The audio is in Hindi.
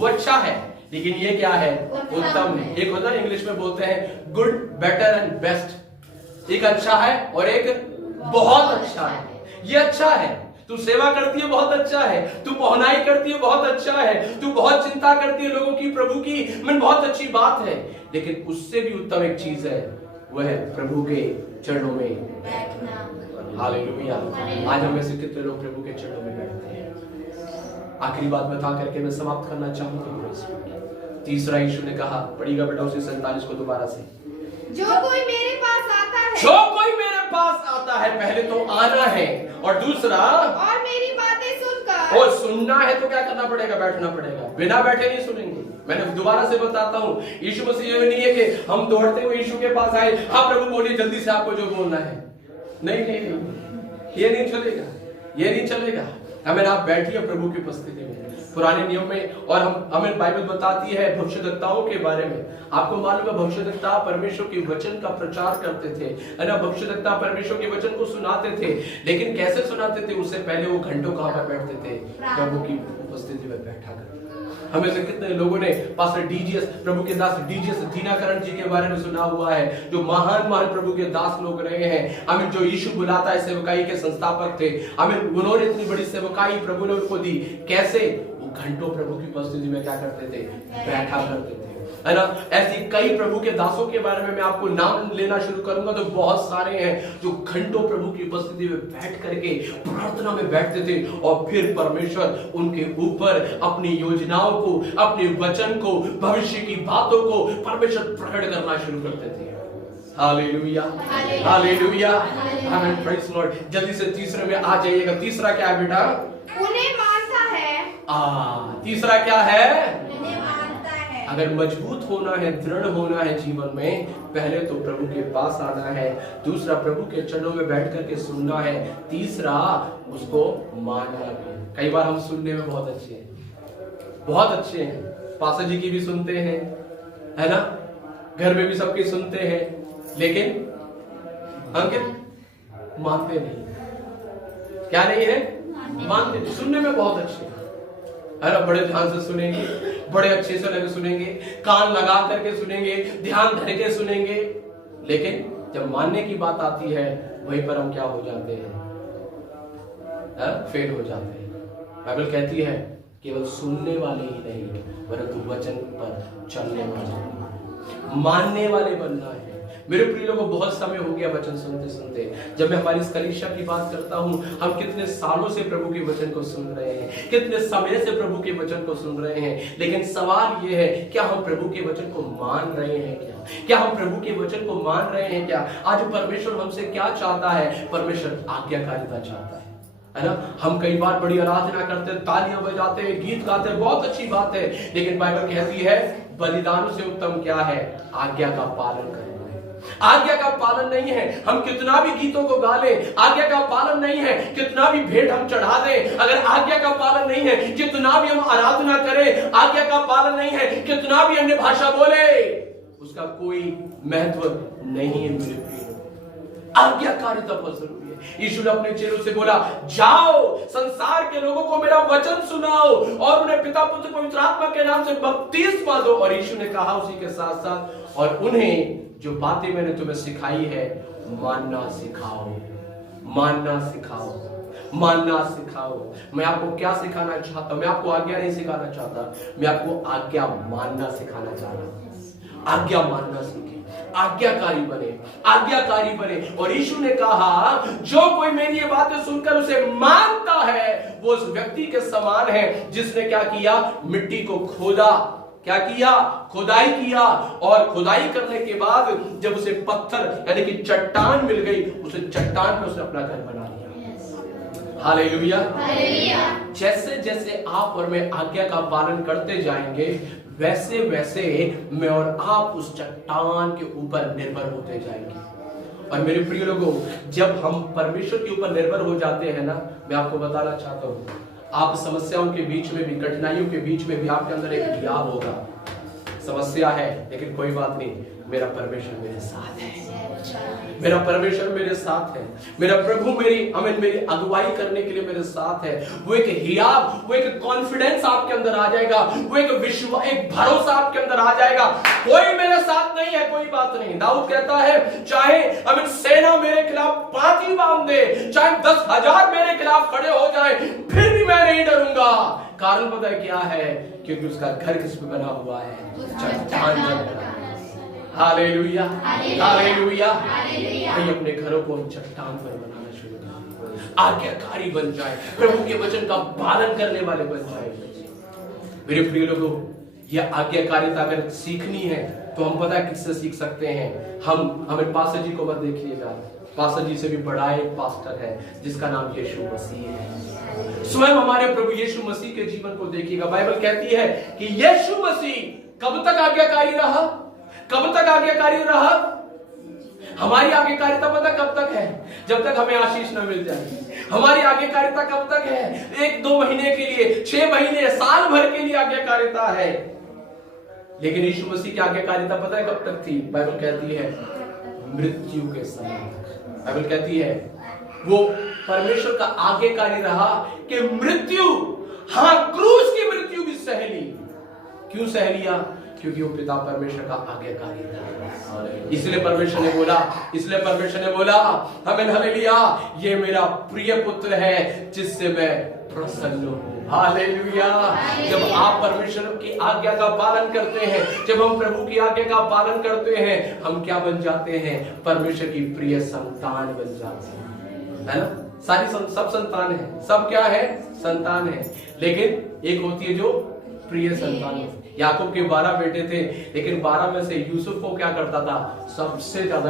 वो अच्छा है, लेकिन ये क्या है? उत्तम है। एक होता है इंग्लिश में बोलते हैं गुड, बेटर एंड बेस्ट। एक अच्छा है और एक बहुत अच्छा है। ये अच्छा है, तू सेवा करती है बहुत अच्छा है, तू पहुनाई करती है बहुत अच्छा है, तू बहुत चिंता करती है लोगों की, प्रभु की, मन बहुत अच्छी बात है। लेकिन उससे भी उत्तम एक चीज है, वह है प्रभु के चरणों में बैठना। हालेलुया। आज हम में से कितने लोग प्रभु के चरणों में बैठते हैं? आखिरी बात बता करके मैं समाप्त करना चाहूंगा। तीसरा यीशु ने कहा, पढ़िएगा बेटा उसी 47 को दोबारा से, जो कोई मेरे पास आता है, जो कोई मेरे पास आता है, पहले तो आना है और दूसरा और मेरी बातें सुनकर, और सुनना है तो क्या करना पड़ेगा? बैठना पड़ेगा। बिना बैठे नहीं सुनेंगे। मैंने दोबारा से बताता हूँ, यीशु मसीह ये नहीं है कि हम दौड़ते हुए यीशु के पास आए, हाँ प्रभु बोलिए जल्दी से आपको जो बोलना है। नहीं नहीं नहीं, ये नहीं चलेगा, ये नहीं चलेगा। हमें आप बैठिए प्रभु की उपस्थिति में। पुराने नियम में और हमें बाइबल बताती है भविष्यद्वक्ताओं के बारे में। आपको मालूम है भविष्यद्वक्ता परमेश्वर के वचन का प्रचार करते थे, है ना? भविष्यद्वक्ता परमेश्वर के वचन को सुनाते थे, लेकिन कैसे सुनाते थे? उससे पहले वो घंटों कहां पर बैठते थे? प्रभु की उपस्थिति में बैठा करते। हमें से कितने लोगों ने पास्टर डीजीएस, प्रभु के दास डीजीएस दीनाकरण जी के बारे में सुना हुआ है, जो महान महान प्रभु के दास लोग रहे हैं। हमें जो यीशु बुलाता है सेवकाई के संस्थापक थे। हमें उन्होंने इतनी बड़ी सेवकाई प्रभु ने उनको दी। कैसे? वो घंटों प्रभु की उपस्थिति में क्या करते थे? बैठा करते थे, है ना? ऐसी कई प्रभु के दासों के बारे में मैं आपको नाम लेना शुरू करूंगा तो बहुत सारे हैं जो घंटों प्रभु की उपस्थिति में बैठ करके प्रार्थना में बैठते थे और फिर परमेश्वर उनके ऊपर अपनी योजनाओं को, अपने वचन को, भविष्य की बातों को परमेश्वर प्रकट करना शुरू करते थे। हालेलुया, हालेलुया, आमीन, प्रेज़ लॉर्ड। जल्दी से तीसरे में आ जाइएगा। तीसरा क्या है बेटा? उन्हें मानता है। तीसरा क्या है? उन्हें मानता है। अगर मजबूत होना है, दृढ़ होना है जीवन में, पहले तो प्रभु के पास आना है, दूसरा प्रभु के चरणों में बैठ करके सुनना है, तीसरा उसको मानना भी। कई बार हम सुनने में बहुत अच्छे हैं, बहुत अच्छे हैं, पास्टर जी की भी सुनते हैं, है ना? घर में भी सबकी सुनते हैं, लेकिन अंकित मानते नहीं। क्या नहीं है? मानते नहीं। सुनने में बहुत अच्छे हैं, है ना? बड़े ध्यान से सुनेंगे, बड़े अच्छे से लगे सुनेंगे, कान लगा करके सुनेंगे, ध्यान धर के सुनेंगे, लेकिन जब मानने की बात आती है वहीं पर हम क्या हो जाते हैं? फेल हो जाते हैं। बाइबल कहती है केवल सुनने वाले ही नहीं परंतु वचन पर चलने वाले, मानने वाले बनना है। मेरे प्रिय लोगों, बहुत समय हो गया वचन सुनते सुनते। जब मैं हमारी इस कलीसिया की बात करता हूं, हम कितने सालों से प्रभु के वचन को सुन रहे हैं, कितने समय से प्रभु के वचन को सुन रहे हैं, लेकिन सवाल यह है, क्या हम प्रभु के वचन को मान रहे हैं? क्या हम प्रभु के वचन को मान रहे हैं? क्या आज परमेश्वर हमसे क्या चाहता है? परमेश्वर आज्ञाकारिता चाहता है ना? हम कई बार बड़ी आराधना करते हैं, तालियां बजाते हैं, गीत गाते हैं, बहुत अच्छी बात है, लेकिन बाइबल कहती है बलिदान से उत्तम क्या है? आज्ञा का पालन करना। आज्ञा का पालन नहीं है, हम कितना भी गीतों को गा लें, आज्ञा का पालन नहीं है, कितना भी भेंट हम चढ़ा दें, अगर आज्ञा का पालन नहीं है, कितना भी हम आराधना करें, आज्ञा का पालन नहीं है, कितना भी अन्य भाषा बोले, उसका कोई महत्व नहीं है। मेरे प्रिय, आज्ञाकारिता बहुत जरूरी है। यीशु ने अपने चेलों से बोला, जाओ संसार के लोगों को मेरा वचन सुनाओ और उन्हें पिता पुत्र पवित्र आत्मा के नाम से बपतिस्मा दो। और यीशु ने कहा उसी के साथ साथ, और उन्हें जो बातें मैंने तुम्हें सिखाई है मानना सिखाओ, मानना सिखाओ, मानना सिखाओ। मैं आपको क्या सिखाना चाहता हूं? मैं आपको आज्ञा नहीं सिखाना चाहता, मैं आपको आज्ञा मानना सिखाना चाह रहा हूं। आज्ञा मानना सीखे, आज्ञाकारी बने, आज्ञाकारी बने। और यीशु ने कहा, जो कोई मेरी ये बातें सुनकर उसे मानता है वो उस व्यक्ति के समान है जिसने क्या किया? मिट्टी को खोदा। क्या किया? खुदाई किया, और खुदाई करने के बाद जब उसे पत्थर यानी कि चट्टान मिल गई, उसे चट्टान पे उसने अपना घर बना लिया। Hallelujah, hallelujah. जैसे जैसे आप और मैं आज्ञा का पालन करते जाएंगे, वैसे वैसे मैं और आप उस चट्टान के ऊपर निर्भर होते जाएंगे। और मेरे प्रिय लोगों, जब हम परमेश्वर के ऊपर निर्भर हो जाते हैं ना, मैं आपको बताना चाहता हूं, आप समस्याओं के बीच में भी, कठिनाइयों के बीच में भी आपके अंदर एक हियाव होगा। समस्या है, लेकिन कोई बात नहीं, मेरा परमेश्वर मेरे साथ है, मेरा परमेश्वर मेरे साथ है, मेरा प्रभु मेरी अगुवाई करने के लिए मेरे साथ है। वो एक हियाव, वो एक कॉन्फिडेंस आपके अंदर आ जाएगा, वो एक विश्वास, एक भरोसा आपके अंदर आ जाएगा, कोई मेरे साथ नहीं है, कोई बात नहीं। दाऊद कहता है, चाहे सेना मेरे खिलाफ पांति बांध दे, चाहे 10,000 मेरे खिलाफ खड़े हो जाए, फिर भी मैं नहीं डरूंगा। कारण पता है क्या है? क्योंकि उसका घर किस पे बना हुआ है? चट्टान पर बना। Hallelujah, hallelujah. भाई अपने घरों को चट्टान पर बनाना शुरू करें, आज्ञाकारी बन जाए, प्रभु के वचन का पालन करने वाले बन जाए। मेरे प्रिय लोगों, यह आज्ञाकारिता अगर सीखनी है तो हम पता है किससे सीख सकते हैं? हमें पास्टर जी को मत देखिएगा, पास्टर जी से भी बड़ा एक पास्टर है जिसका नाम यीशु मसीह है। स्वयं हमारे प्रभु यीशु मसीह के जीवन को देखिएगा। बाइबल कहती है कि यीशु मसीह कब तक आज्ञाकारी रहा? कब तक आज्ञाकारी रहा? हमारी आज्ञाकारिता पता कब तक है? जब तक हमें आशीष न मिल जाए। हमारी आज्ञाकारिता कब तक है? 1-2 महीने के लिए, 6 महीने, साल भर के लिए आज्ञाकारिता है। लेकिन यीशु मसीह की आज्ञाकारिता पता है कब तक थी? बाइबल कहती है मृत्यु के समय तक। बाइबल कहती है वो परमेश्वर का आज्ञाकारी रहा कि मृत्यु, हाँ, क्रूस की मृत्यु भी सह ली। क्यों सह लिया? क्योंकि वो पिता परमेश्वर का आज्ञाकारी था। इसलिए परमेश्वर ने बोला हमें, हालेलुया, ये मेरा प्रिय पुत्र है जिससे मैं प्रसन्न हूं। हालेलुया। जब आप परमेश्वर की आज्ञा का पालन करते हैं, जब हम प्रभु की आज्ञा का पालन करते हैं, हम क्या बन जाते हैं? परमेश्वर की प्रिय संतान बन जाते हैं, है ना? सब संतान है, सब क्या है? संतान है। लेकिन एक होती है जो प्रिय संतान। याकूब के 12 बेटे थे, लेकिन 12 में से यूसुफ को क्या करता था? सबसे ज्यादा